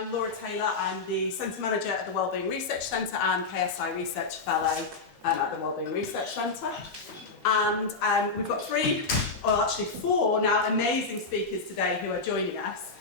I'm Laura Taylor. I'm the Centre Manager at the Wellbeing Research Centre and KSI Research Fellow at the Wellbeing Research Centre. And we've got four now amazing speakers today who are joining us.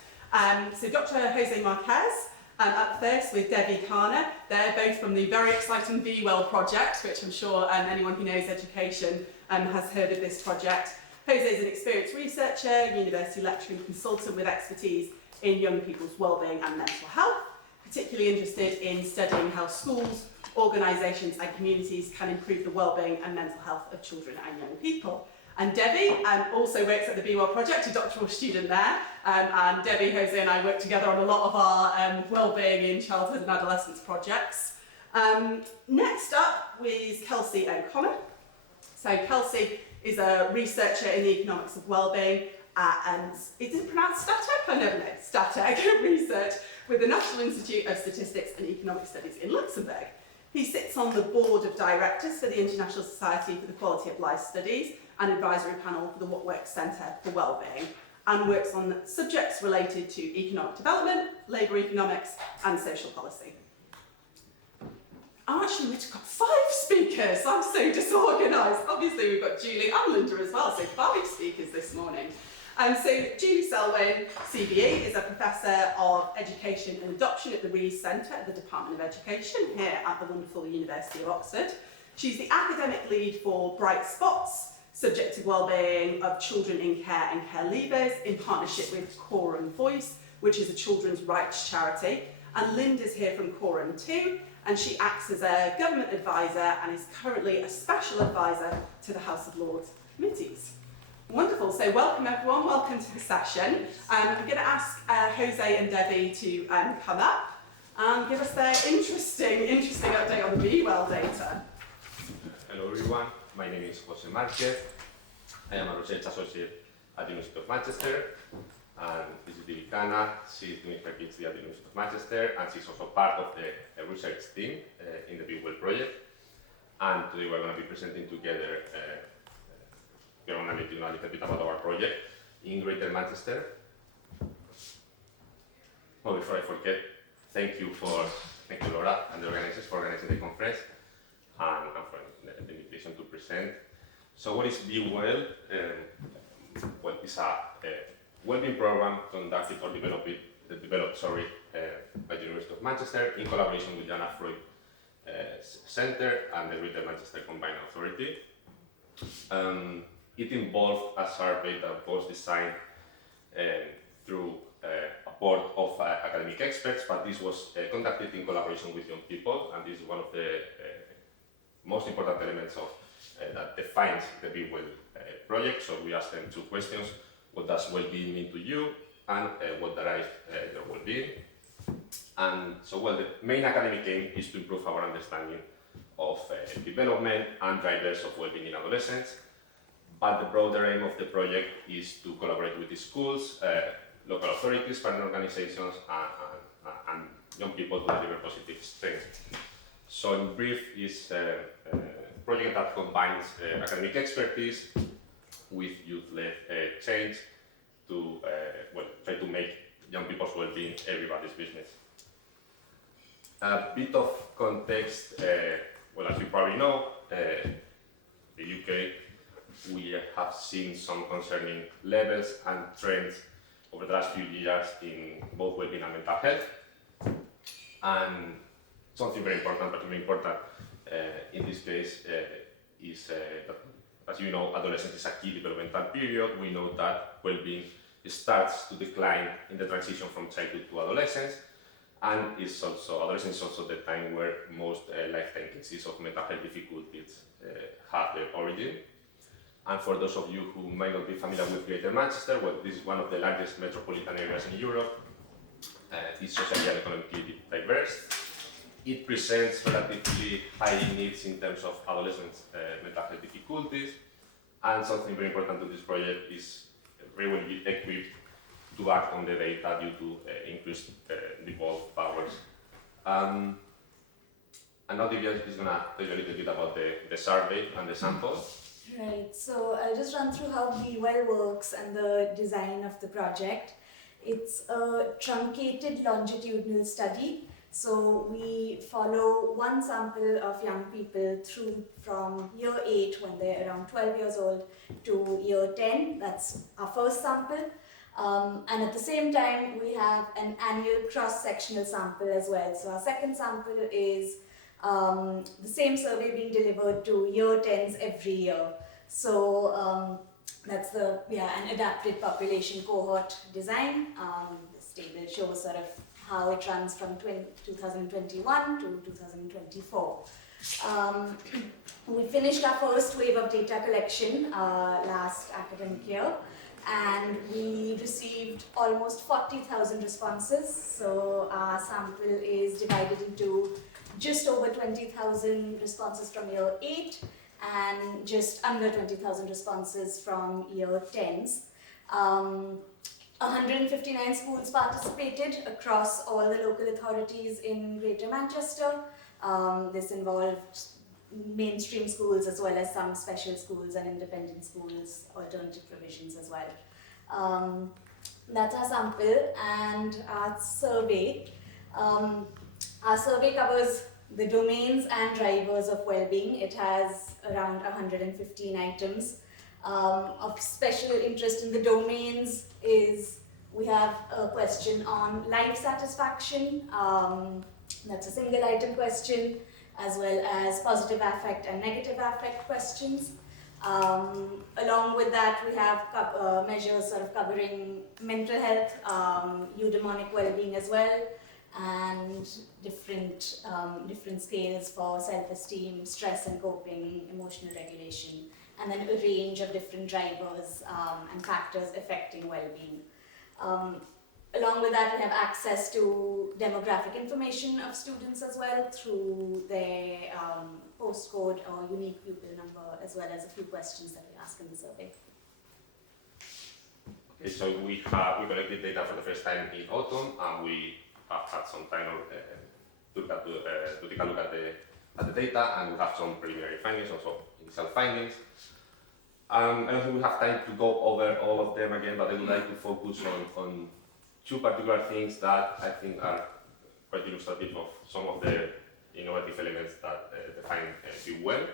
So Dr. Jose Marquez, up first with Devi Khanna. They're both from the very exciting Be Well project, which I'm sure anyone who knows education has heard of this project. Jose is an experienced researcher, university lecturing consultant with expertise in young people's wellbeing and mental health, particularly interested in studying how schools, organisations and communities can improve the wellbeing and mental health of children and young people. And Devi also works at the Be Well project, a doctoral student there, and Devi, Jose and I work together on a lot of our wellbeing in childhood and adolescence projects. Next up is Kelsey O'Connor. So Kelsey is a researcher in the economics of wellbeing and is it pronounced StatEc? I never know. StatEc research with the National Institute of Statistics and Economic Studies in Luxembourg. He sits on the board of directors for the International Society for the Quality of Life Studies and advisory panel for the What Works Centre for Wellbeing, and works on subjects related to economic development, labour economics and social policy. Actually, we've got 5 speakers. I'm so disorganised. Obviously, we've got Julie and Linda as well, so 5 speakers this morning. So Julie Selwyn, CBE, is a Professor of Education and Adoption at the Rees Centre at the Department of Education here at the wonderful University of Oxford. She's the academic lead for Bright Spots, subjective wellbeing of children in care and care leavers, in partnership with Quorum Voice, which is a children's rights charity. And Linda's here from Quorum too, and she acts as a government advisor and is currently a special advisor to the House of Lords committees. Wonderful, so welcome everyone, welcome to the session. I'm going to ask Jose and Devi to come up and give us their interesting update on the Be Well data. Hello everyone, my name is Jose Marquez. I am a research associate at the University of Manchester, and this is Devi Khanna. She's doing her PhD at the University of Manchester, and she's also part of the research team in the Be Well project. And today we're going to be presenting together. We're going to let you know a little bit about our project in Greater Manchester. Oh, before I forget, thank you Laura and the organizers for organizing the conference and for the invitation to present. So what is Be Well? Well, it's a wellbeing program conducted or developed by the University of Manchester in collaboration with the Anna Freud Centre and the Greater Manchester Combined Authority. It involved a survey that was designed through a board of academic experts, but this was conducted in collaboration with young people, and this is one of the most important elements of that defines the Be Well project. So we asked them 2 questions: what does well-being mean to you, and what drives your well-being? And so, well, the main academic aim is to improve our understanding of development and drivers of well-being in adolescents. But the broader aim of the project is to collaborate with the schools, local authorities, partner organizations, and young people to deliver positive change. So in brief, it's a project that combines academic expertise with youth-led change to try to make young people's well-being everybody's business. A bit of context, as you probably know, the UK, we have seen some concerning levels and trends over the last few years in both well-being and mental health. And something very important in this case is that, as you know, adolescence is a key developmental period. We know that well-being starts to decline in the transition from childhood to adolescence, and adolescence is also the time where most lifetime cases of mental health difficulties have their origin. And for those of you who might not be familiar with Greater Manchester, well, this is one of the largest metropolitan areas in Europe. It's socially and economically diverse. It presents relatively high needs in terms of adolescents' mental health difficulties. And something very important to this project is very well equipped to act on the data due to increased devolved powers. And now Devi is going to tell you a little bit about the survey and the samples. Right, so I'll just run through how Be Well works and the design of the project. It's a truncated longitudinal study. So we follow one sample of young people through from year 8 when they're around 12 years old to year 10. That's our first sample. And at the same time, we have an annual cross-sectional sample as well. So our second sample is the same survey being delivered to year 10s every year. So that's an adapted population cohort design. This table shows sort of how it runs from 2021 to 2024. We finished our first wave of data collection last academic year, and we received almost 40,000 responses. So our sample is divided into just over 20,000 responses from year 8 and just under 20,000 responses from year 10s. 159 schools participated across all the local authorities in Greater Manchester. This involved mainstream schools as well as some special schools and independent schools, alternative provisions as well. That's our sample and our survey. Our survey covers the domains and drivers of well-being. It has around 115 items. Of special interest in the domains is we have a question on life satisfaction. That's a single item question, as well as positive affect and negative affect questions. Along with that, we have measures sort of covering mental health, eudaimonic well-being as well, and different scales for self-esteem, stress and coping, emotional regulation, and then a range of different drivers and factors affecting well-being. Along with that, we have access to demographic information of students as well through their postcode or unique pupil number, as well as a few questions that we ask in the survey. Okay, so we collected data for the first time in autumn, and we have had some time to take a look at the data, and we have some preliminary findings, also initial findings. I don't think we have time to go over all of them again, but I would like to focus on two particular things that I think are quite illustrative of some of the innovative elements that define view well.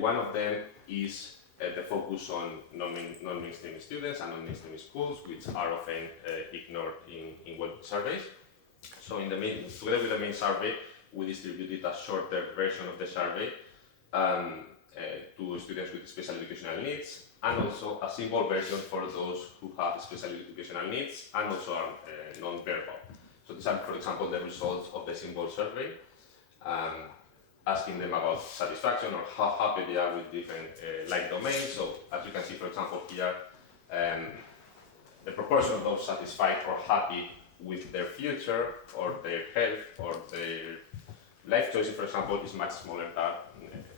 One of them is the focus on non-mainstream students and non-mainstream schools, which are often ignored in well-being surveys. So together with the main survey, we distributed a shorter version of the survey to students with special educational needs, and also a simple version for those who have special educational needs and also are non-verbal. So these are, for example, the results of the symbol survey, asking them about satisfaction or how happy they are with different life domains. So as you can see, for example, here, the proportion of those satisfied or happy with their future or their health or their life choices, for example, is much smaller than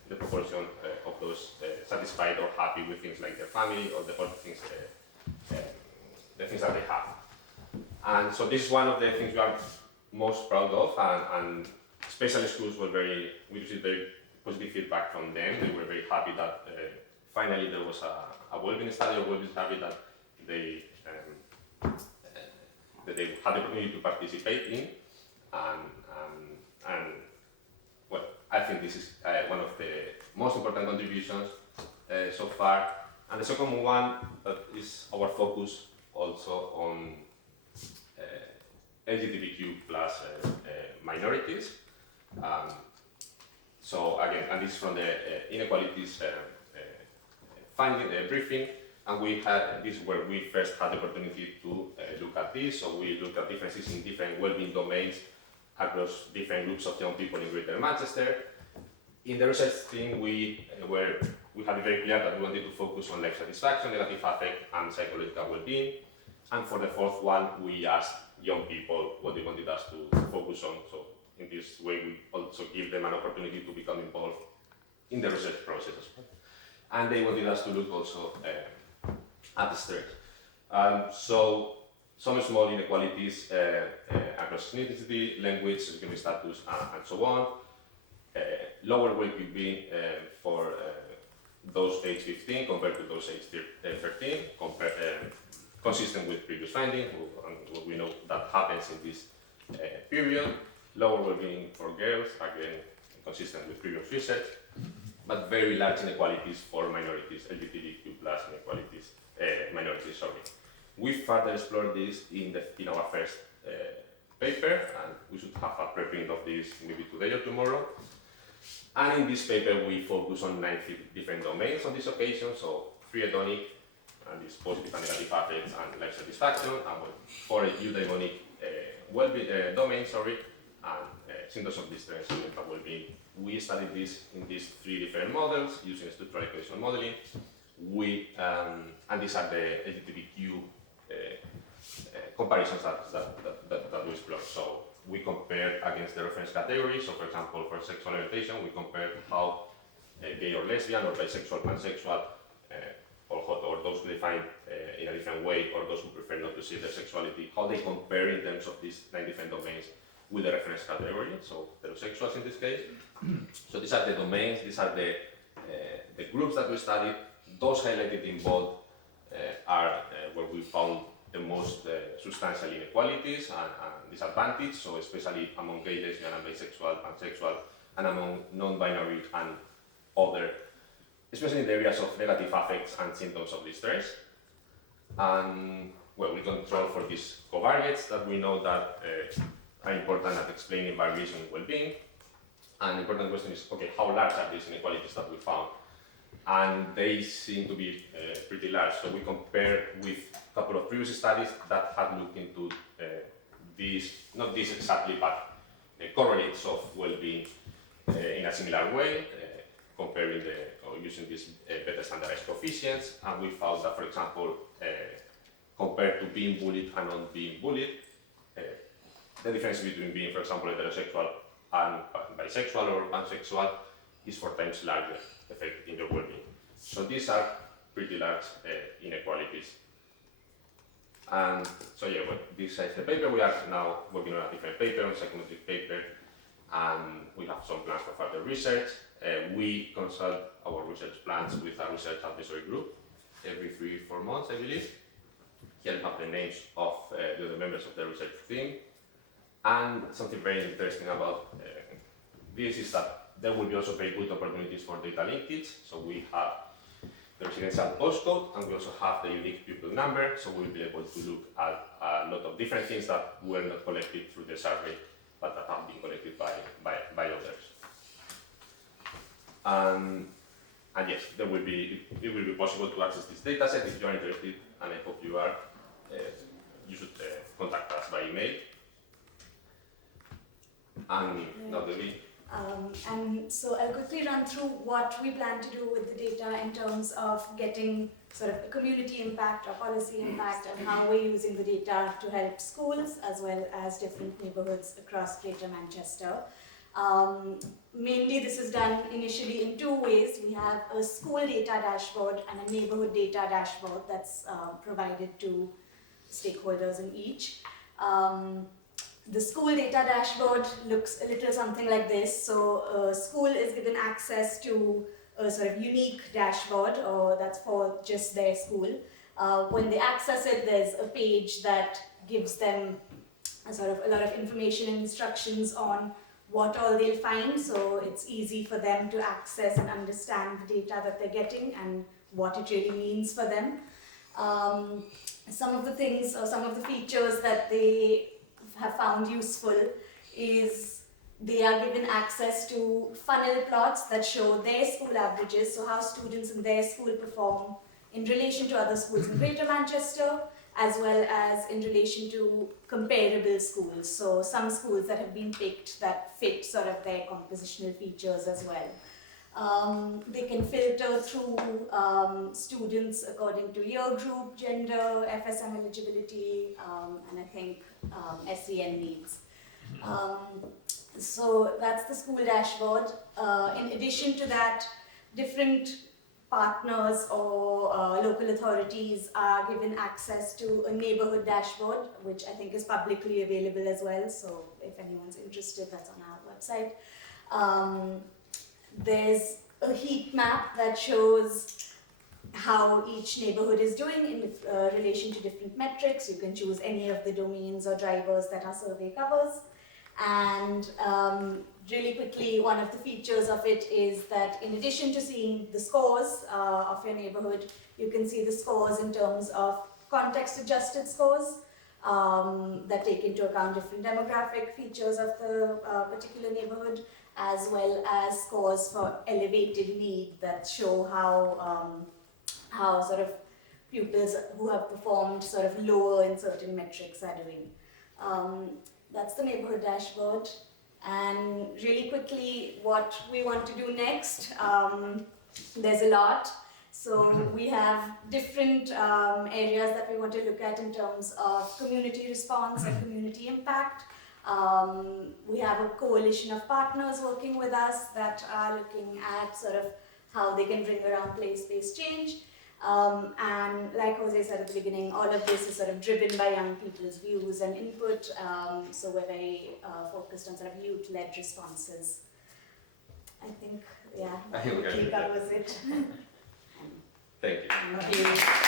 the proportion of those satisfied or happy with things like their family or the things that they have. And so this is one of the things we are most proud of, and special schools we received very positive feedback from them. They were very happy that finally there was a well-being study or well-being survey that they had the opportunity to participate in, and well, I think this is one of the most important contributions so far. And the second one is our focus also on LGBTQ plus minorities. So again, and this is from the inequalities finding briefing, and this is where we first had the opportunity to look at this. So we looked at differences in different well-being domains across different groups of young people in Greater Manchester. In the research team, we had it very clear that we wanted to focus on life satisfaction, negative affect, and psychological well-being. And for the fourth one, we asked young people what they wanted us to focus on. So in this way, we also give them an opportunity to become involved in the research process as well. And they wanted us to look also at the strengths. So some small inequalities across ethnicity, language, security status, and so on. Lower well-being for those age 15 compared to those age 13, consistent with previous findings, and we know that happens in this period. Lower well-being for girls, again, consistent with previous research, but very large inequalities for minorities, LGBTQ plus inequalities, minorities, sorry. We further explored this in our first paper, and we should have a preprint of this maybe today or tomorrow. And in this paper, we focus on 9 different domains on this occasion, so 3 hedonic, and these positive and negative affects and life satisfaction, and 4 eudaimonic domains, and symptoms of distress and mental well-being. We studied this in these 3 different models using structural equation modeling. And these are the LGBTQ comparisons that we explored. So we compared against the reference category. So for example, for sexual orientation, we compared how gay or lesbian or bisexual, pansexual, or hot, or those who define in a different way, or those who prefer not to see their sexuality, how they compare in terms of these 9 different domains with the reference category, so heterosexuals in this case. So these are the domains, these are the groups that we studied. Those highlighted in bold are where we found the most substantial inequalities and disadvantage, so especially among gay, lesbian, and bisexual, pansexual, and among non-binary and other, especially in the areas of negative affects and symptoms of distress. And well, we control for these covariates that we know that are important at explaining variation in well-being. And the important question is, okay, how large are these inequalities that we found? And they seem to be pretty large. So we compare with a couple of previous studies that had looked into these, not this exactly, but correlates of well-being in a similar way, comparing or using these better standardized coefficients. And we found that, for example, compared to being bullied and not being bullied, the difference between being, for example, heterosexual and bisexual or pansexual is 4 times larger effect in your well-being. So these are pretty large inequalities. And so yeah, well, this is the paper. We are now working on a different paper, on psychometric paper, and we have some plans for further research. We consult our research plans with a research advisory group every 3-4 months, I believe. Here we have the names of the other members of the research team. And something very interesting about this is that there will be also very good opportunities for data linkage. So we have the residential postcode, and we also have the unique pupil number. So we'll be able to look at a lot of different things that were not collected through the survey, but that have been collected by others. And yes, it will be possible to access this data set if you are interested, and I hope you are. You should contact us by email. And now Devi. And so I'll quickly run through what we plan to do with the data in terms of getting sort of a community impact or policy impact, and how we're using the data to help schools as well as different neighbourhoods across Greater Manchester. Mainly this is done initially in 2 ways. We have a school data dashboard and a neighbourhood data dashboard that's provided to stakeholders in each. The school data dashboard looks a little something like this. So school is given access to a sort of unique dashboard, or that's for just their school. When they access it, there's a page that gives them a lot of information and instructions on what all they'll find. So it's easy for them to access and understand the data that they're getting and what it really means for them. Some of the things or some of the features that they have found useful is they are given access to funnel plots that show their school averages, so how students in their school perform in relation to other schools in Greater Manchester, as well as in relation to comparable schools, so some schools that have been picked that fit sort of their compositional features as well. They can filter through students according to year group, gender, FSM eligibility, and I think SEN needs. So that's the school dashboard. In addition to that, different partners or local authorities are given access to a neighbourhood dashboard, which I think is publicly available as well. So if anyone's interested, that's on our website. There's a heat map that shows how each neighborhood is doing in relation to different metrics. You can choose any of the domains or drivers that our survey covers. And really quickly, one of the features of it is that in addition to seeing the scores of your neighborhood, you can see the scores in terms of context-adjusted scores that take into account different demographic features of the particular neighborhood, as well as scores for elevated need that show how sort of pupils who have performed sort of lower in certain metrics are doing. That's the neighborhood dashboard. And really quickly, what we want to do next, there's a lot. So we have different areas that we want to look at in terms of community response and community impact. We have a coalition of partners working with us that are looking at sort of how they can bring around place-based change. And like Jose said at the beginning, all of this is sort of driven by young people's views and input. So we're very focused on sort of youth-led responses. I think, yeah, that covers it. Thank you. Thank you.